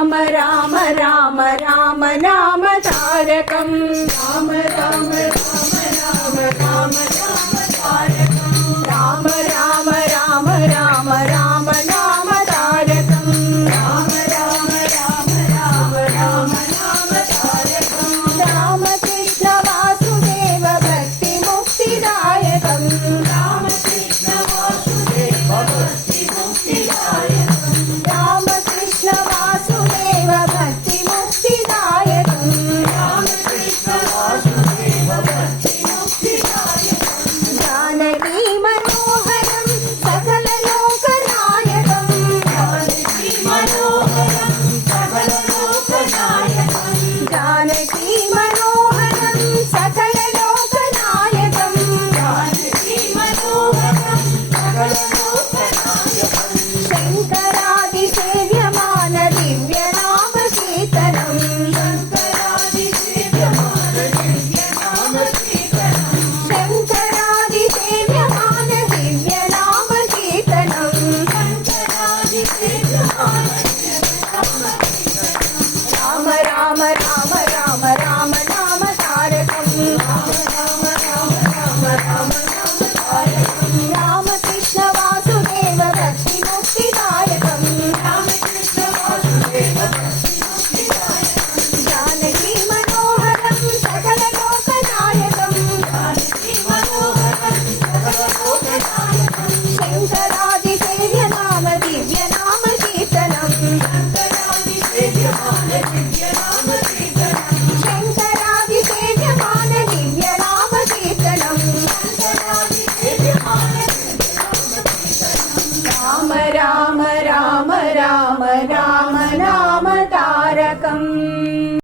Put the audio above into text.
రామ రామ రామ రామ నామ తారకం రామ రామ రామ రామ రామ నామ తారకం రామ రామ రామ రామ రామ నామ తారకం రామ రామ రామ రామ రామ నామ తారకం రామ కృష్ణ వాసుదేవ భక్తి ముక్తిదాయకం రామ కృష్ణ వాసుదేవ భక్తి ముక్తిదాయకం రామ కృష్ణ వాసుదేవ భక్తి ముక్తిదాయకం రామ కృష్ణ వాసుదేవ భక్తి ముక్తిదాయకం జానకీ మనోహరం సకల లోకనాయకం జానకీ మనోహరం సకల లోకనాయకం జానకీ మనోహరం సకల లోకనాయకం జానకీ మనోహరం సకల లోకనాయకం శంకరాది సేవ్యమాన దివ్య నామ కీర్తనం శంకరాది సేవ్యమాన దివ్య నామ కీర్తనం శంకరాది సేవ్యమాన దివ్య నామ కీర్తనం శంకరాది సేవ్యమాన దివ్య నామ కీర్తనం రామ రామ రామ రామ రామ నామ తారకం రామ రామ రామ రామ రామ నామ తారకం రామకృష్ణ వాసుదేవ భక్తి ముక్తిదాయకం రామకృష్ణ వాసుదేవ భక్తి ముక్తిదాయకం జానకీ మనోహరం సకల లోకనాయకం జానకీ మనోహరం సకల లోకనాయకం శంకరాది సేవ్యనామ దివ్య నామ కీర్తనం శంకరాది సేవ్యమాన దివ్య నామ కీర్తనం శంకరాది సేవ్యమాన దివ్య నామ కీర్తనం శంకరాది సేవ్యమాన దివ్య నామ కీర్తనం రామ రామ రామ రామ రామ